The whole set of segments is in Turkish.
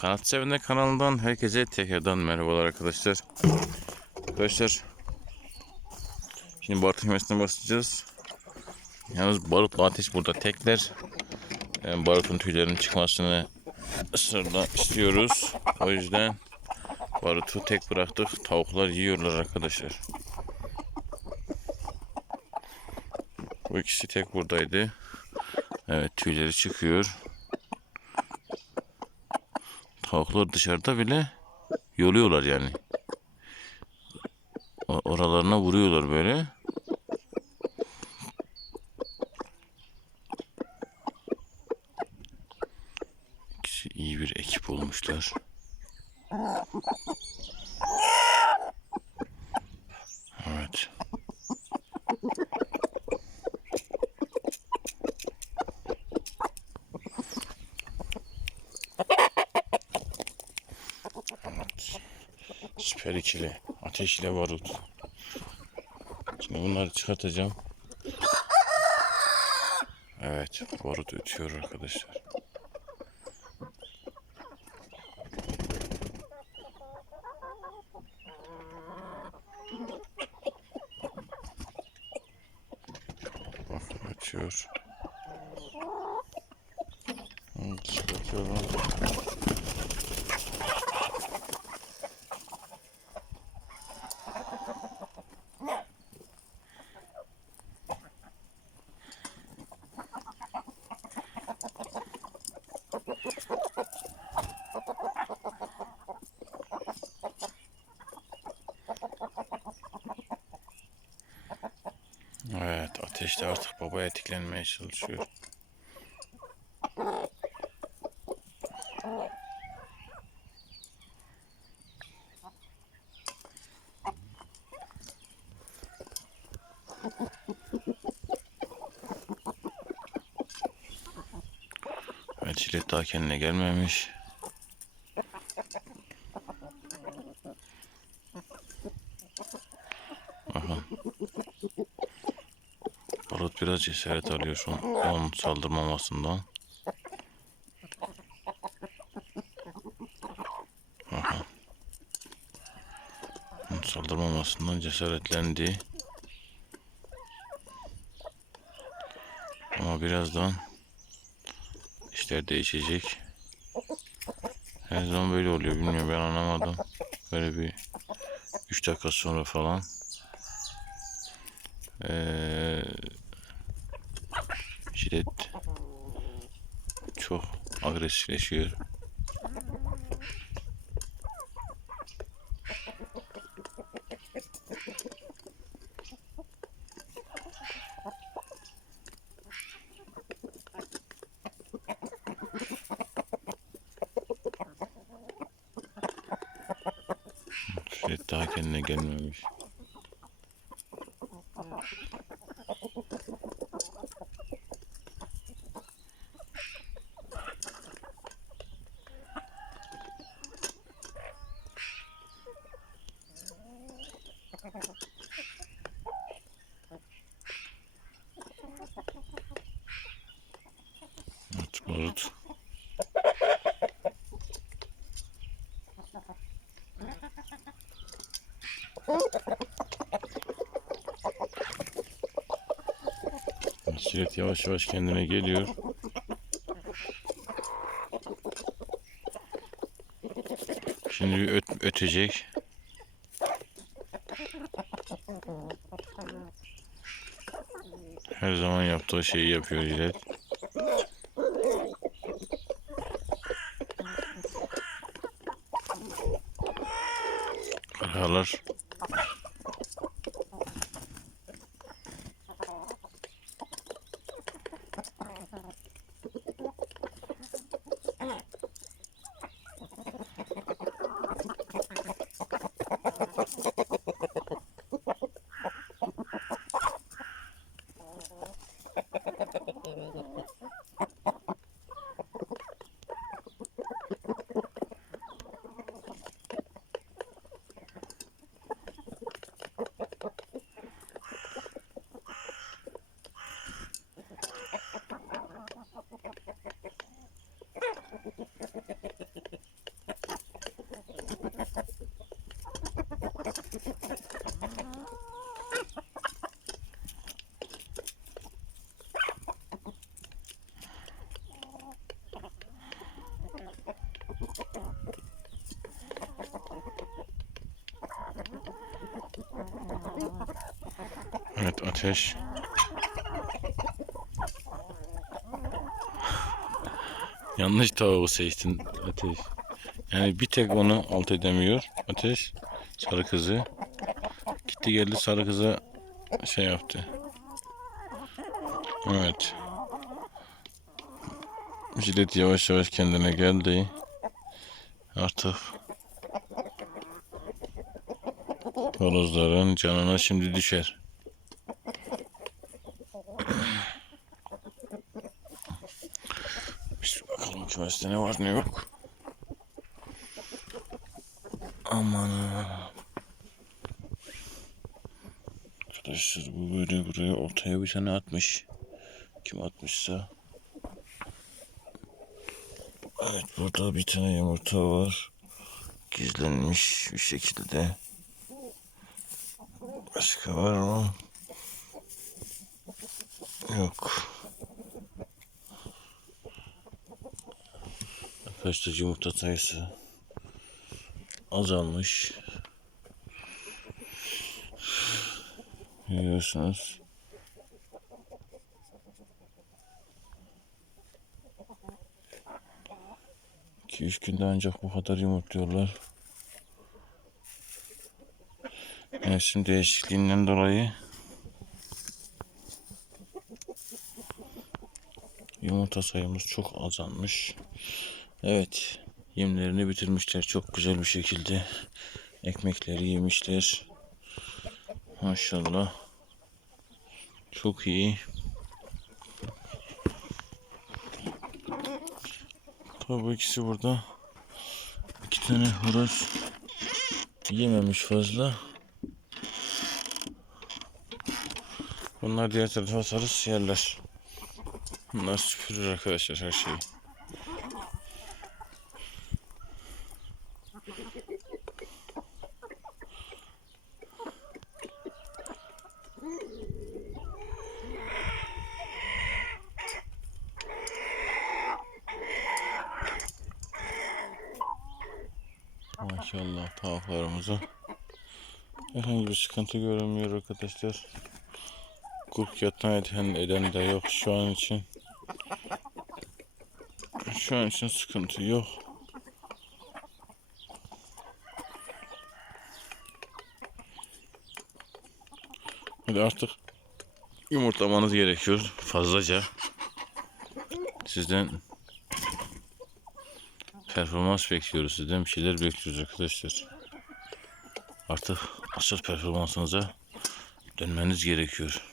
Kanat Sevenler kanalından herkese tekrardan merhabalar arkadaşlar. Arkadaşlar şimdi barut kümesinden başlayacağız. Yalnız barutla ateş burada tekler. Yani barutun tüylerinin çıkmasını ısrarla istiyoruz. O yüzden barutu tek bıraktık. Tavuklar yiyorlar arkadaşlar. Bu ikisi tek buradaydı. Evet tüyleri çıkıyor. Tavuklar dışarıda bile yoluyorlar yani. Oralarına vuruyorlar böyle. İkisi iyi bir ekip olmuşlar. Evet. Süper ikili. Ateş ile barut. Şimdi bunları çıkartacağım. Evet. Barut ötüyor arkadaşlar. Bakın ötüyor. Çıkartıyorum. Ateşte artık babaya tiklenmeye çalışıyor. Evet, daha kendine gelmemiş. Bakın. Barut biraz cesaret alıyor şu an onun saldırmamasından. Aha. Saldırmamasından cesaretlendi. Ama birazdan işler değişecek. Her zaman böyle oluyor bilmiyorum ben anlamadım. Böyle bir 3 dakika sonra falan. Ee, şiddet çok agresifleşiyor. Şiddet daha kendine gelmemiş. Evet, barut. Şiret yavaş yavaş kendine geliyor. Şimdi bir öt- ötecek. Her zaman yaptığı şeyi yapıyor Jilet. Kararlar. Ha ha ha ha. Ateş. Yanlış tavuğu seçtin Ateş. Yani bir tek onu alt edemiyor Ateş. Sarı kızı. Gitti geldi sarı kıza şey yaptı. Evet. Jilet yavaş yavaş kendine geldi. Artık horozların canına şimdi düşer. Kümeste ne var ne yok. Aman. Arkadaşlar bu böyle buraya ortaya bir tane atmış. Kim atmışsa. Evet burada bir tane yumurta var. Gizlenmiş bir şekilde. Başka var mı? Yok. Arkadaşlar yumurta sayısı azalmış. Görüyorsunuz. İki üç günde ancak bu kadar yumurtluyorlar. Mevsim değişikliğinden dolayı yumurta sayımız çok azalmış. Evet, yemlerini bitirmişler çok güzel bir şekilde. Ekmekleri yemişler. Maşallah. Çok iyi. Tabii ikisi burada. İki tane horoz yememiş fazla. Bunlar diğer tarafa atarız yerler. Bunlar süpürür arkadaşlar her şeyi. Maşallah tavuklarımıza herhangi bir sıkıntı görünmüyor arkadaşlar. Kurt yatan eden, eden de yok şu an için. Şu an için sıkıntı yok. Hadi artık yumurtlamanız gerekiyor fazlaca. Sizden performans bekliyoruz sizden bir şeyler bekliyoruz arkadaşlar. Artık asıl performansınıza dönmeniz gerekiyor.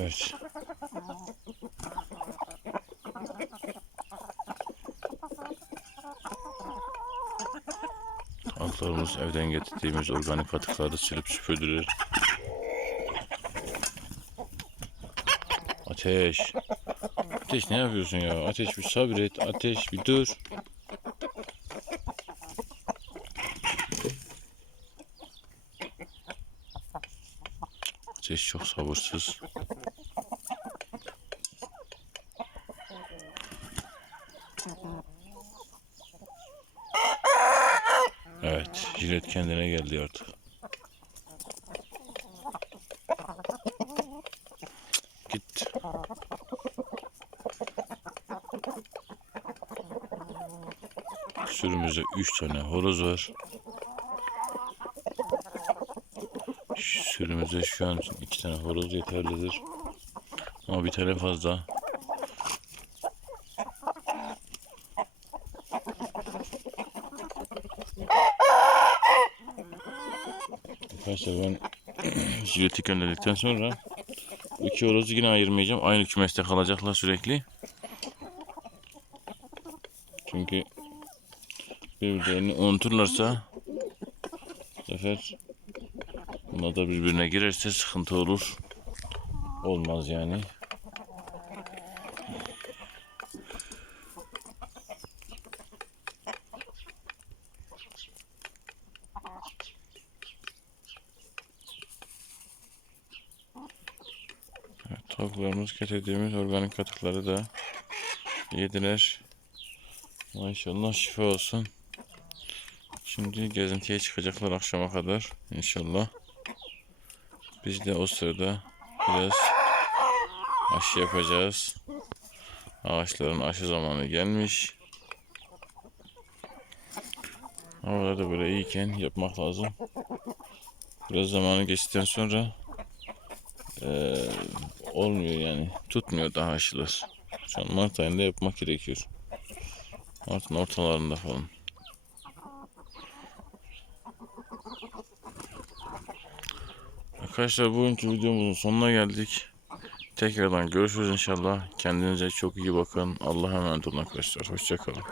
Evet. Altlarımız evden getirdiğimiz organik atıkları silip süpürdüler. Ateş. Ateş ne yapıyorsun ya? Ateş bir sabret. Ateş bir dur. Ateş çok sabırsız. Evet, jilet kendine geldi artık. Git. Sürümüzde 3 tane horoz var. Sürümüzde şu an 2 tane horoz yeterlidir. Ama bir tane fazla. Arkadaşlar ben jileti gönderdikten sonra iki horozu yine ayırmayacağım. Aynı kümeste kalacaklar sürekli. Çünkü birbirlerini unuturlarsa bu sefer Bunlar da birbirine girerse sıkıntı olur. Olmaz yani. Tavuklarımız getirdiğimiz organik katıkları da yediler. İnşallah şifa olsun. Şimdi gezintiye çıkacaklar akşama kadar inşallah. Biz de o sırada biraz aşı yapacağız. Ağaçların aşı zamanı gelmiş. Havalar da böyle iyiken yapmak lazım. Biraz zamanı geçtikten sonra eee, olmuyor yani. Tutmuyor daha aşılar. Şu an Mart ayında yapmak gerekiyor. Mart'ın ortalarında falan. Arkadaşlar bugünkü videomuzun sonuna geldik. Tekrardan görüşürüz inşallah. Kendinize çok iyi bakın. Allah'a emanet olun arkadaşlar. Hoşçakalın.